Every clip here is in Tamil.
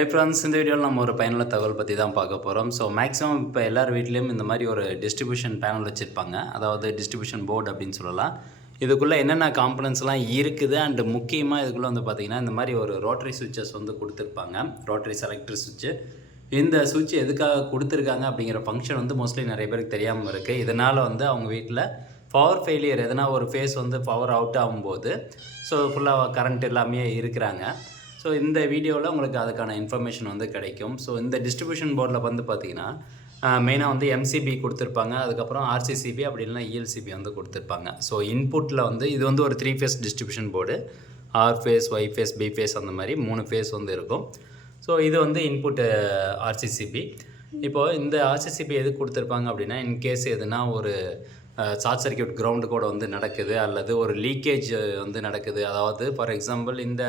ஹை ஃப்ரெண்ட்ஸ், இந்த வீடியோவில் நம்ம ஒரு பயனுள்ள தகவல் பற்றி தான் பார்க்க போகிறோம். ஸோ மேக்ஸிமம் இப்போ எல்லார் வீட்லேயும் இந்த மாதிரி ஒரு டிஸ்ட்ரிபியூஷன் பேனல் வச்சுருப்பாங்க. அதாவது டிஸ்ட்ரிபியூஷன் போர்டு அப்படின்னு சொல்லலாம். இதுக்குள்ளே என்னென்ன காம்பனன்ட்ஸ்லாம் இருக்குது அண்டு முக்கியமாக இதுக்குள்ளே வந்து பார்த்திங்கன்னா இந்த மாதிரி ஒரு ரோட்டரி சுவிட்சஸ் வந்து கொடுத்துருப்பாங்க. ரோட்டரி செலக்டர் சுவிட்சு. இந்த சுவிட்ச் எதுக்காக கொடுத்துருக்காங்க அப்படிங்கிற ஃபங்க்ஷன் வந்து மோஸ்ட்லி நிறைய பேருக்கு தெரியாமல் இருக்குது. இதனால் வந்து அவங்க வீட்டில் பவர் ஃபெயிலியர் எதனா ஒரு ஃபேஸ் வந்து பவர் அவுட் ஆகும்போது ஸோ ஃபுல்லாக கரண்ட் எல்லாமே இருக்கிறாங்க. ஸோ இந்த வீடியோவில் உங்களுக்கு அதுக்கான இன்ஃபர்மேஷன் வந்து கிடைக்கும். ஸோ இந்த டிஸ்ட்ரிபியூஷன் போர்டில் வந்து பார்த்திங்கன்னா மெயினாக வந்து எம்சிபி கொடுத்துருப்பாங்க. அதுக்கப்புறம் ஆர்சிசிபி அப்படி இல்லைனா இஎல்சிபி வந்து கொடுத்துருப்பாங்க. ஸோ இன்புட்டில் வந்து இது வந்து ஒரு 3 phase distribution board. R phase, Y phase, B phase அந்த மாதிரி 3 ஃபேஸ் வந்து இருக்கும். ஸோ இது வந்து இன்புட்டு ஆர்சிசிபி. இப்போது இந்த ஆர்சிசிபி எதுக்கு கொடுத்துருப்பாங்க அப்படின்னா, இன்கேஸ் எதுனா ஒரு ஷார்ட் சர்க்யூட் கிரவுண்டு கூட வந்து நடக்குது அல்லது ஒரு லீக்கேஜ் வந்து நடக்குது. அதாவது ஃபார் எக்ஸாம்பிள் இந்த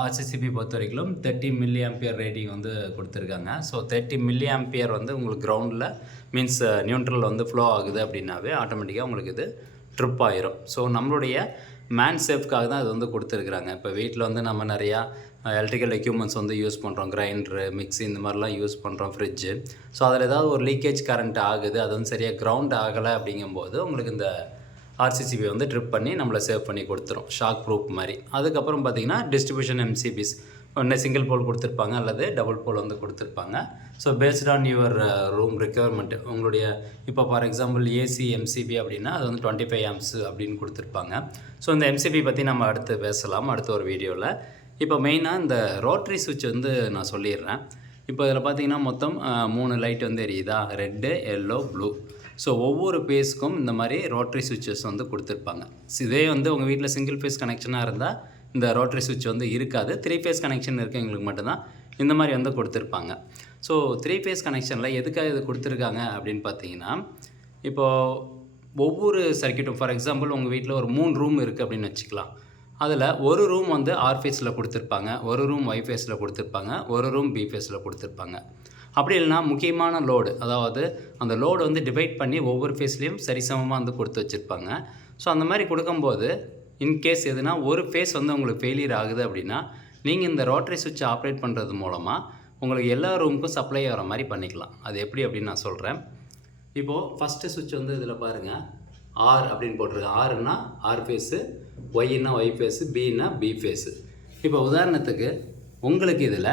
ஆர்சிசிபி பொறுத்த வரைக்கும் 30 மில்லி ஆம்பியர் ரேட்டிங் வந்து கொடுத்துருக்காங்க. ஸோ 30 மில்லி ஆம்பியர் வந்து உங்களுக்கு கிரவுண்டில் மீன்ஸ் நியூட்ரல் வந்து ஃப்ளோ ஆகுது அப்படின்னாவே ஆட்டோமேட்டிக்காக உங்களுக்கு இது ட்ரிப் ஆயிரும். ஸோ நம்மளுடைய மேன் சேஃப்காக தான் அது வந்து கொடுத்துருக்குறாங்க. இப்போ வீட்டில் வந்து நம்ம நிறையா எலக்ட்ரிக்கல் எக்யூப்மெண்ட்ஸ் வந்து யூஸ் பண்ணுறோம். கிரைண்டரு, மிக்ஸி இந்த மாதிரிலாம் யூஸ் பண்ணுறோம், ஃப்ரிட்ஜு. ஸோ அதில் ஏதாவது ஒரு லீக்கேஜ் கரண்ட் ஆகுது, அது வந்து சரியாக கிரவுண்ட் ஆகலை அப்படிங்கும்போது உங்களுக்கு இந்த ஆர்சிசிபி வந்து ட்ரிப் பண்ணி நம்மளை சேவ் பண்ணி கொடுத்துரும், ஷாக் ப்ரூஃப் மாதிரி. அதுக்கப்புறம் பார்த்திங்கன்னா டிஸ்ட்ரிபியூஷன் எம்சிபிஸ் ஒன்று சிங்கிள் போல் கொடுத்துருப்பாங்க அல்லது டபுள் போல் வந்து கொடுத்துருப்பாங்க. So based on your room requirement உங்களுடைய இப்போ ஃபார் எக்ஸாம்பிள் ஏசி எம்சிபி அப்படின்னா அது வந்து 25 ஆம்ஸ் அப்படின்னு கொடுத்துருப்பாங்க. ஸோ இந்த எம்சிபி பற்றி நம்ம அடுத்து பேசலாம் அடுத்த ஒரு வீடியோவில். இப்போ மெயினாக இந்த ரோட்ரி சுவிட்ச் வந்து நான் சொல்லிடுறேன். இப்போ இதில் பார்த்திங்கன்னா மொத்தம் 3 லைட் வந்து எரியுதா, ரெட்டு, எல்லோ, ப்ளூ. ஸோ ஒவ்வொரு ஃபேஸ்க்கும் இந்த மாதிரி ரோட்டரி சுவிட்சஸ் வந்து கொடுத்துருப்பாங்க. இதே வந்து உங்கள் வீட்டில் சிங்கிள் ஃபேஸ் கனெக்ஷனாக இருந்தால் இந்த ரோட்டரி சுவிட்ச் வந்து இருக்காது. 3 ஃபேஸ் கனெக்ஷன் இருக்கவங்களுக்கு மட்டும்தான் இந்த மாதிரி வந்து கொடுத்துருப்பாங்க. ஸோ 3 ஃபேஸ் கனெக்ஷனில் எதுக்காக இது கொடுத்துருக்காங்க அப்படின்னு பார்த்தீங்கன்னா, இப்போது ஒவ்வொரு சர்க்யூட்டும் ஃபார் எக்ஸாம்பிள் உங்கள் வீட்டில் ஒரு 3 ரூம் இருக்குது அப்படின்னு வச்சுக்கலாம். அதில் ஒரு ரூம் வந்து ஆர் ஃபேஸில் கொடுத்துருப்பாங்க, ஒரு ரூம் ஒய் ஃபேஸில் கொடுத்துருப்பாங்க, ஒரு ரூம் பி ஃபேஸில் கொடுத்துருப்பாங்க. அப்படி இல்லைனா முக்கியமான லோடு, அதாவது அந்த லோடு வந்து டிவைட் பண்ணி ஒவ்வொரு ஃபேஸ்லேயும் சரிசமமாக வந்து கொடுத்து வச்சுருப்பாங்க. ஸோ அந்த மாதிரி கொடுக்கும்போது இன்கேஸ் எதுனா ஒரு ஃபேஸ் வந்து உங்களுக்கு ஃபெயிலியர் ஆகுது அப்படின்னா, நீங்கள் இந்த ரோட்டரி சுவிட்சை ஆப்ரேட் பண்ணுறது மூலமாக உங்களுக்கு எல்லா ரூமுக்கும் சப்ளை ஆகிற மாதிரி பண்ணிக்கலாம். அது எப்படி அப்படின்னு நான் சொல்கிறேன். இப்போது ஃபஸ்ட்டு சுவிட்ச் வந்து இதில் பாருங்கள், ஆர் அப்படின்னு போட்டிருக்கேன். ஆர்னா ஆர் ஃபேஸு, ஒய்னா ஒய் ஃபேஸு, பின்னா பி ஃபேஸு. இப்போ உதாரணத்துக்கு உங்களுக்கு இதில்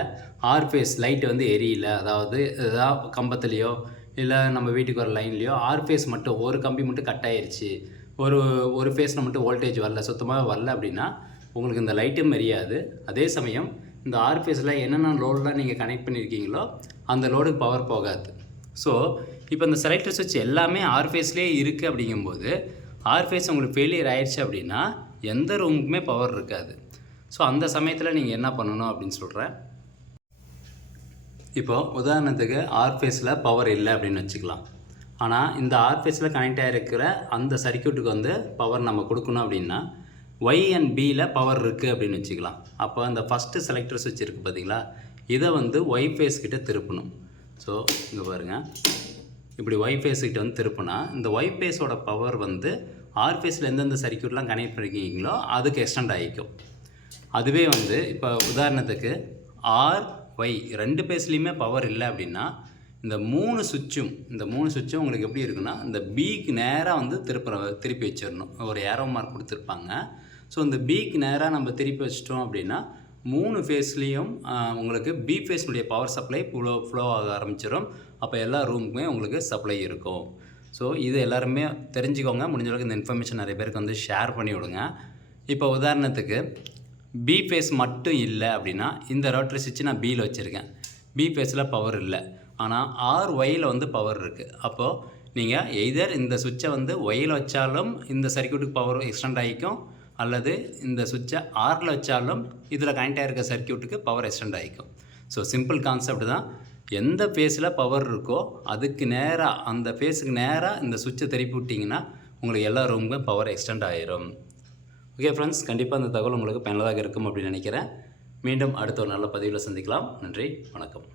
ஆர் ஃபேஸ் லைட் வந்து எரியல, அதாவது ஏதாவது கம்பத்துலேயோ இல்லை நம்ம வீட்டுக்கு வர லைன்லேயோ ஆர் ஃபேஸ் மட்டும் ஒரு கம்பி மட்டும் கட் ஆகிருச்சு, ஒரு ஃபேஸில் மட்டும் வோல்டேஜ் வரல, சுத்தமாக வரல அப்படின்னா உங்களுக்கு இந்த லைட்டும் எரியாது. அதே சமயம் இந்த ஆர் ஃபேஸில் என்னென்ன லோடெலாம் நீங்கள் கனெக்ட் பண்ணியிருக்கீங்களோ அந்த லோடுக்கு பவர் போகாது. ஸோ இப்போ இந்த செலக்டர் சுவிட்ச் எல்லாமே ஆர் ஃபேஸ்லேயே இருக்குது அப்படிங்கும்போது ஆர் ஃபேஸ் உங்களுக்கு ஃபெயிலியர் ஆயிடுச்சு அப்படின்னா எந்த ரூமுக்குமே பவர் இருக்காது. ஸோ அந்த சமயத்தில் நீங்கள் என்ன பண்ணணும் அப்படின்னு சொல்கிறேன். இப்போது உதாரணத்துக்கு ஆர் ஃபேஸில் பவர் இல்லை அப்படின்னு வச்சுக்கலாம். ஆனால் இந்த ஆர் ஃபேஸில் கனெக்ட் ஆகிருக்கிற அந்த சர்க்யூட்டுக்கு வந்து பவர் நம்ம கொடுக்கணும் அப்படின்னா ஒய் அண்ட் பியில் பவர் இருக்குது அப்படின்னு வச்சுக்கலாம். அப்போ அந்த ஃபஸ்ட்டு செலக்டர் சுவிட்ச் இருக்குது பார்த்தீங்களா, இதை வந்து ஒய் ஃபேஸ் கிட்ட திருப்பணும். ஸோ இங்கே பாருங்கள், இப்படி ஒய் ஃபேஸ் கிட்ட வந்து திருப்பினா இந்த ஒய் ஃபேஸோட பவர் வந்து ஆர் ஃபேஸில் எந்தெந்த சர்க்யூட்லாம் கனெக்ட் பண்ணியிருக்கீங்களோ அதுக்கு எக்ஸ்டெண்ட் ஆகிக்கும். அதுவே வந்து இப்போ உதாரணத்துக்கு ஆர் ஒய் 2 ஃபேஸ்லேயுமே பவர் இல்லை அப்படின்னா இந்த 3 சுவிட்சும் உங்களுக்கு எப்படி இருக்குன்னா இந்த பிக்கு நேராக வந்து திருப்பி வச்சிடணும். ஒரு ஏரோ மார்க் கொடுத்துருப்பாங்க. ஸோ இந்த பிக்கு நேராக நம்ம திருப்பி வச்சிட்டோம் அப்படின்னா 3 ஃபேஸ்லேயும் உங்களுக்கு பி ஃபேஸுடைய பவர் சப்ளை ஃப்ளோ ஆக ஆரம்பிச்சிடும். அப்போ எல்லா ரூமுக்குமே உங்களுக்கு சப்ளை இருக்கும். ஸோ இது எல்லாருமே தெரிஞ்சுக்கோங்க. முடிஞ்ச அளவுக்கு இந்த இன்ஃபர்மேஷன் நிறைய பேருக்கு வந்து ஷேர் பண்ணி விடுங்க. இப்போ உதாரணத்துக்கு பி ஃபேஸ் மட்டும் இல்லை அப்படின்னா இந்த ரோட்டரி சுவிட்ச் நான் பியில் வச்சுருக்கேன். பி ஃபேஸில் பவர் இல்லை, ஆனால் ஆர் ஒயில் வந்து பவர் இருக்குது. அப்போது நீங்கள் எய்தர் இந்த சுவிட்சை வந்து ஒயில் வச்சாலும் இந்த சர்க்யூட்டுக்கு பவர் எக்ஸ்டெண்ட் ஆகிக்கும், அல்லது இந்த சுவிட்சை ஆரில் வச்சாலும் இதில் கனெக்ட் ஆகிருக்க சர்க்யூட்டுக்கு பவர் எக்ஸ்டெண்ட் ஆகிக்கும். ஸோ சிம்பிள் கான்செப்ட் தான். எந்த ஃபேஸில் பவர் இருக்கோ அதுக்கு நேராக அந்த ஃபேஸுக்கு நேராக இந்த சுவிட்சை திருப்பி விட்டிங்கன்னா உங்களுக்கு எல்லா ரூமுக்கும் பவர் எக்ஸ்டெண்ட் ஆகிரும். ஓகே ஃப்ரெண்ட்ஸ், கண்டிப்பாக இந்த தகவல் உங்களுக்கு பயனுள்ளதாக இருக்கும் அப்படின்னு நினைக்கிறேன். மீண்டும் அடுத்த ஒரு நல்ல பதிவில் சந்திக்கலாம். நன்றி, வணக்கம்.